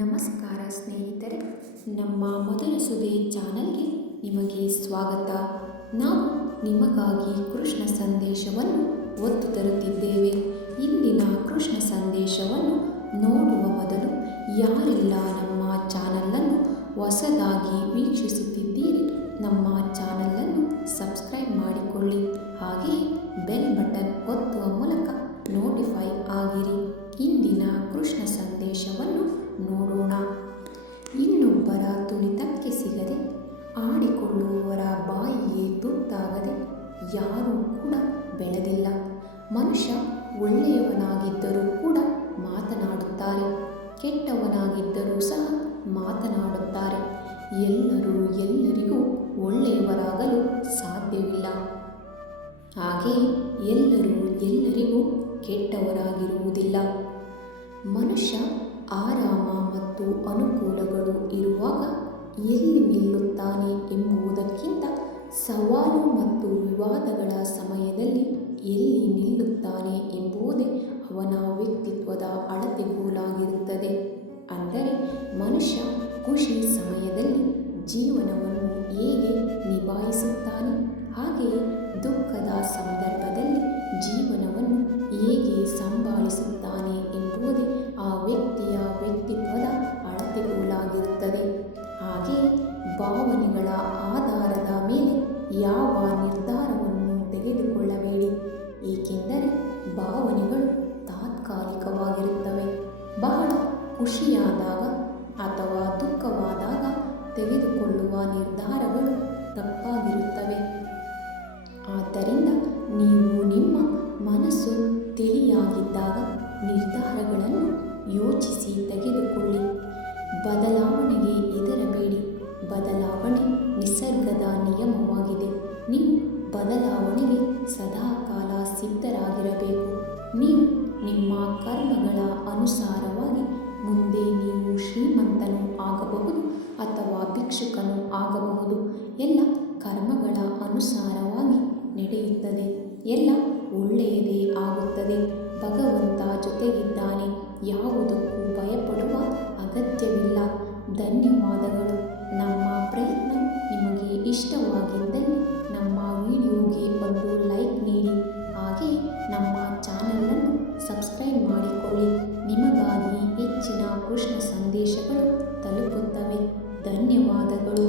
ನಮಸ್ಕಾರ ಸ್ನೇಹಿತರೆ, ನಮ್ಮ ಮೊದಲ ಸುದ್ದಿ ಚಾನಲ್ಗೆ ನಿಮಗೆ ಸ್ವಾಗತ. ನಾವು ನಿಮಗಾಗಿ ಕೃಷ್ಣ ಸಂದೇಶವನ್ನು ಒತ್ತು ತರುತ್ತಿದ್ದೇವೆ. ಇಂದಿನ ಕೃಷ್ಣ ಸಂದೇಶವನ್ನು ನೋಡುವ ಮೊದಲು ಯಾರೆಲ್ಲ ನಮ್ಮ ಚಾನಲನ್ನು ಹೊಸದಾಗಿ ವೀಕ್ಷಿಸುತ್ತಿದ್ದೀರಿ, ನಮ್ಮ ಚಾನಲನ್ನು ಸಬ್ಸ್ಕ್ರೈಬ್ ಮಾಡಿಕೊಳ್ಳಿ. ಹಾಗೆಯೇ ಬೆಲ್ ಬಟನ್ ಒತ್ತುವ ಮೂಲಕ ನೋಟಿಫೈ ಆಗಿರಿ. ಇಂದಿನ ಕೃಷ್ಣ ಸಂದೇಶವನ್ನು ನೋಡೋಣ. ಇನ್ನೊಬ್ಬರ ತುಳಿತಕ್ಕೆ ಸಿಗದೆ, ಆಡಿಕೊಳ್ಳುವವರ ಬಾಯಿಗೆ ತುತ್ತಾಗದೆ ಯಾರೂ ಕೂಡ ಬೆಳೆದಿಲ್ಲ. ಮನುಷ್ಯ ಒಳ್ಳೆಯವನಾಗಿದ್ದರೂ ಕೂಡ ಮಾತನಾಡುತ್ತಾರೆ, ಕೆಟ್ಟವನಾಗಿದ್ದರೂ ಸಹ ಮಾತನಾಡುತ್ತಾರೆ. ಎಲ್ಲರೂ ಎಲ್ಲರಿಗೂ ಒಳ್ಳೆಯವರಾಗಲು ಸಾಧ್ಯವಿಲ್ಲ. ಹಾಗೆಯೇ ಎಲ್ಲರೂ ಎಲ್ಲರಿಗೂ ಕೆಟ್ಟವರಾಗಿರುವುದಿಲ್ಲ. ಮನುಷ್ಯ ಆರಾಮ ಮತ್ತು ಅನುಕೂಲಗಳು ಇರುವಾಗ ಎಲ್ಲಿ ನಿಲ್ಲುತ್ತಾನೆ ಎಂಬುದಕ್ಕಿಂತ ಸವಾಲು ಮತ್ತು ವಿವಾದಗಳ ಸಮಯದಲ್ಲಿ ಎಲ್ಲಿ ನಿಲ್ಲುತ್ತಾನೆ ಎಂಬುದೇ ಅವನ ವ್ಯಕ್ತಿತ್ವದ ಅಳತೆಗೋಲಾಗಿರುತ್ತದೆ. ಅಂದರೆ ಮನುಷ್ಯ ಖುಷಿ ಸಮಯದಲ್ಲಿ ಜೀವನವನ್ನು ಹೇಗೆ ನಿಭಾಯಿಸುತ್ತಾನೆ, ಹಾಗೆಯೇ ದುಃಖದ ಸಂದರ್ಭದಲ್ಲಿ ಜೀವನವನ್ನು ಹೇಗೆ ಸಂಭಾಳಿಸುತ್ತಾನೆ ಎಂಬುದೇ ಆ ವ್ಯಕ್ತಿಯ ವ್ಯಕ್ತಿತ್ವದ ಅಳತೆಗೋಲಾಗಿರುತ್ತದೆ. ಹಾಗೆಯೇ ಭಾವನೆಗಳ ಆಧಾರದ ಮೇಲೆ ಯಾವ ನಿರ್ಧಾರವನ್ನು ತೆಗೆದುಕೊಳ್ಳಬೇಡಿ, ಏಕೆಂದರೆ ಭಾವನೆಗಳು ತಾತ್ಕಾಲಿಕವಾಗಿರುತ್ತವೆ. ಬಹಳ ಖುಷಿಯಾದಾಗ ಅಥವಾ ದುಃಖವಾದಾಗ ತೆಗೆದುಕೊಳ್ಳುವ ನಿರ್ಧಾರಗಳು ತಪ್ಪಾಗಿರುತ್ತವೆ. ಆದ್ದರಿಂದ ನೀವು ನಿಮ್ಮ ಮನಸ್ಸು ತಿಳಿಯಾಗಿದ್ದಾಗ ನಿರ್ಧಾರಗಳನ್ನು ಯೋಚಿಸಿ ತೆಗೆದುಕೊಳ್ಳಿ. ಬದಲಾವಣೆಗೆ ಹೆದರಬೇಡಿ. ಬದಲಾವಣೆ ನಿಸರ್ಗದ ನಿಯಮವಾಗಿದೆ. ನೀವು ಬದಲಾವಣೆಗೆ ಸದಾಕಾಲ ಸಿದ್ಧರಾಗಿರಬೇಕು. ನೀವು ನಿಮ್ಮ ಕರ್ಮಗಳ ಅನುಸಾರವಾಗಿ ಮುಂದೆ ನೀವು ಶ್ರೀಮಂತನೂ ಆಗಬಹುದು ಅಥವಾ ಭಿಕ್ಷುಕನೂ ಆಗಬಹುದು. ಎಲ್ಲ ಕರ್ಮಗಳ ಅನುಸಾರವಾಗಿ ನಡೆಯುತ್ತದೆ. ಎಲ್ಲ ಒಳ್ಳೆಯದೇ ಆಗುತ್ತದೆ. ಭಗವಂತ ಜೊತೆಗಿದ್ದಾನೆ. ಯಾವುದಕ್ಕೂ ಭಯಪಡುವ ಅಗತ್ಯವಿಲ್ಲ. ಧನ್ಯವಾದಗಳು. ನಮ್ಮ ಪ್ರಯತ್ನ ನಿಮಗೆ ಇಷ್ಟವಾಗಿದ್ದಲ್ಲಿ ನಮ್ಮ ವಿಡಿಯೋಗೆ ಒಂದು ಲೈಕ್ ನೀಡಿ. ಹಾಗೆಯೇ ನಮ್ಮ ಚಾನಲನ್ನು ಸಬ್ಸ್ಕ್ರೈಬ್ ಮಾಡಿಕೊಳ್ಳಿ. ನಿಮಗಾಗಿ ಹೆಚ್ಚಿನ ಕೃಷ್ಣ ಸಂದೇಶಗಳು ತಲುಪುತ್ತವೆ. ಧನ್ಯವಾದಗಳು.